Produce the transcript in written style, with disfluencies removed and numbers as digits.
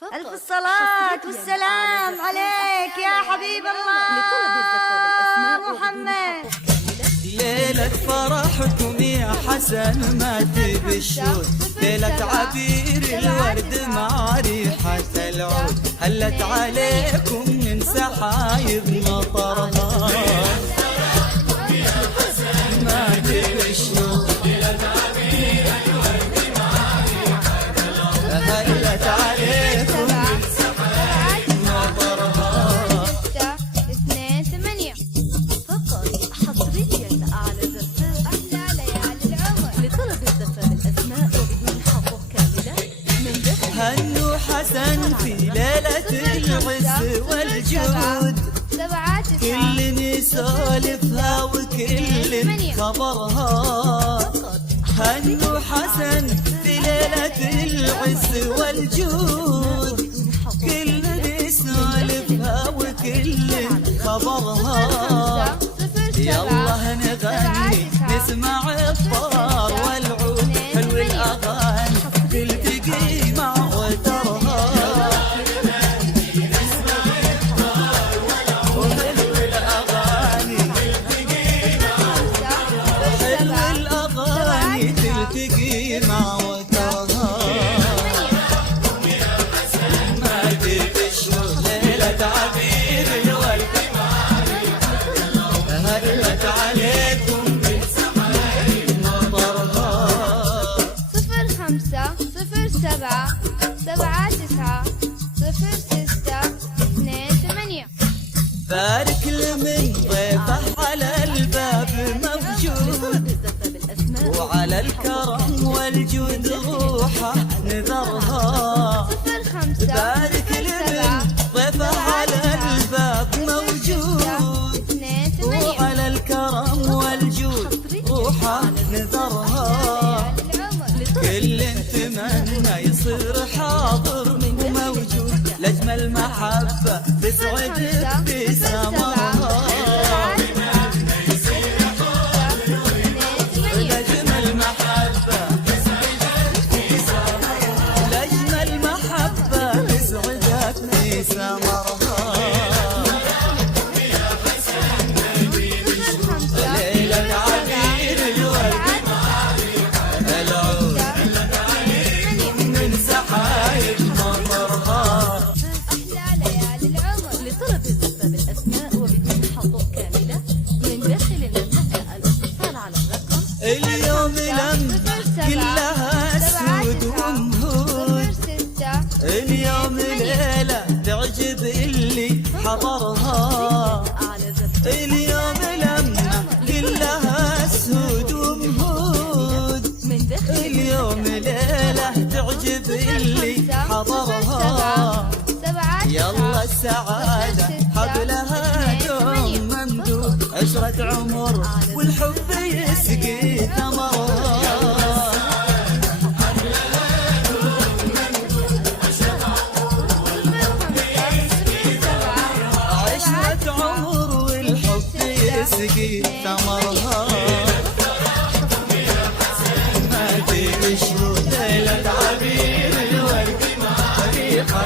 ألف الصلاة والسلام عليك يا حبيب الله محمد. ليلة فرحكم يا حسن ما تبشون، ليلة عبير الورد مع ريحة العود، هلت عليكم من سحايب مطرها ما تبشون، هلت عليكم من سحايب مطرها. 628 فقط حصريا على زفاف أحلى ليالي العمر. لطلب الزفاف بالأسماء وبدون حقوق كاملة من داخل هنو حسن في ليلة العز والجود، كل يسولفها وكل خبرها. هنو حسن في ليلة العز والجود، كل يسولفها وكل خبرها. يلا نغني نسمع الطار والعود، حلو الأغاني تلتقي مع وترها. وحلو الأغاني حلو الأغاني تلتقي مع وترها. ما تبشوا ليلة عبير الورد هلت عليكم من سحايب مطرها. 05 07 79 06 28. بارك لمن ضيفه على الباب موجود، الزفاف بالأسماء وعلى الكرم والجود روحه نذرها. 05 بارك لمن ضيفه على الباب موجود، 28. وعلى الكرم والجود روحه نذرها. كل تمنى يصير حاضر وموجود، لأجمل محبة تسعد ابتسامها. لأجمل محبة لأجمل محبة تسعد ابتسامها. ليلة عبير الورد العود من سحايب مطرها. أحلى ليالي العمر. لطلب الزفاف بالأسماء وبدون حقوق كاملة من داخل المملكة الاتصال على الرقم اليوم لم كلها سود ومهود، 06 اليوم ليلة تعجب اللي حضرها. على زفاف اليوم لما كلها سود ومهود، من داخل اليوم ليلة تعجب اللي حضرها. يلا السعادة حبلها دوم ممدود، عشرة عمر والحب يسقي ثمرها. عشرة عمر والحب يسقي ثمرها. ما تبشروا ليلة عبير الورد طريقة